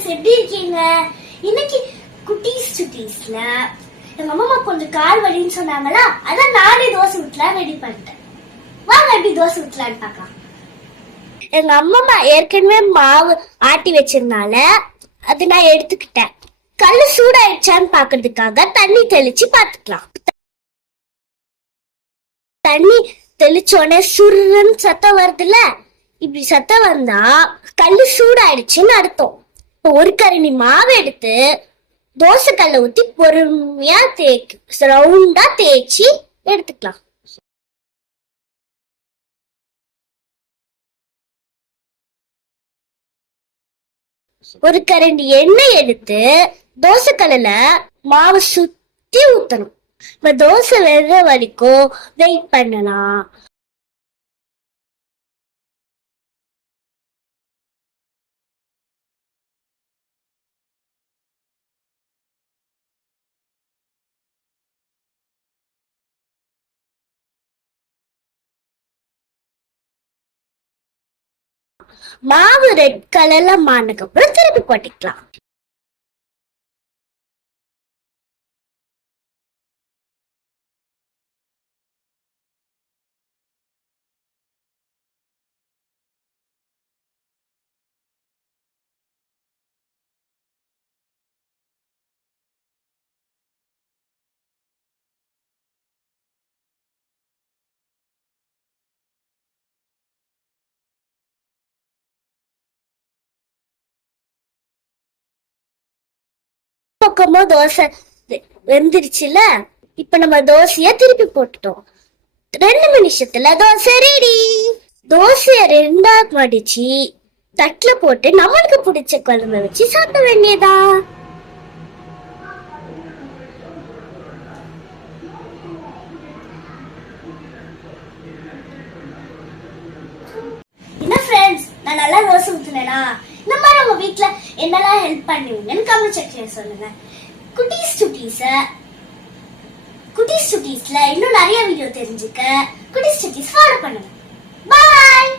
Friends, எப்படி இருக்கீங்க? இன்னைக்கு குட்டீஸ் சுட்டீஸ்ல எங்க அம்மா கொஞ்சம் கால் வலின்னு சொன்னாங்களா, அதான் நானே தோசை ஊற்றலாம் ரெடி பண்ணிட்டேன். வாங்க எப்படி தோசை ஊற்றலான்னு பார்க்கலாம். எங்க அம்மா ஏற்கனவே மாவு ஆட்டி வச்சிருந்தால அது நான் எடுத்துக்கிட்டேன். கல்லு சூடாயிடுச்சான்னு பாக்குறதுக்காக தண்ணி தெளிச்சு பாத்துக்கலாம். தண்ணி தெளிச்சோடனே சுருன்னு சத்தம் வருதுல்ல, இப்படி சத்தம் வந்தா கல்லு சூடாயிடுச்சுன்னு அர்த்தம். ஒரு கரண்டி மாவு எடுத்து தோசை கல்ல ஊத்தி பொறுமையா ரவுண்டா தேய்ச்சி எடுத்துக்கலாம். ஒரு கரண்டி எண்ணெய் எடுத்து தோசை கல்லுல மாவு சுத்தி ஊத்தணும். இப்ப தோசை வேற வரைக்கும் வெயிட் பண்ணலாம். மாவு ரெட் கலர்ல மாறினதுக்கு அப்புறம் திருப்பி கொட்டிக்கலாம். பக்கமா தோசை வெந்துருச்சுல, இப்ப நம்ம தோசைய திருப்பி போட்டுட்டோம். 2 நிமிஷத்துல தோசை ரெடி. தோசைய ரெண்டா மடிச்சு தட்டுல போட்டு நம்மளுக்கு பிடிச்ச குழம்பு வச்சு சாப்பிட வேண்டியதா. என்ன ஃப்ரெண்ட்ஸ், நான் நல்லா தோசை ஊத்துனேனா? இந்த மாதிரி உங்க வீட்ல என்னெல்லாம் ஹெல்ப் பண்ணுவீங்கன்னு கமெண்ட் செக்ஷன்ல சொல்லுங்க. குட்டீஸ் சுட்டீஸ்ல இன்னும் நிறைய வீடியோ தெரிஞ்சுக்க குட்டீஸ் சுட்டீஸ் ஃபாலோ பண்ணுங்க. பாய்.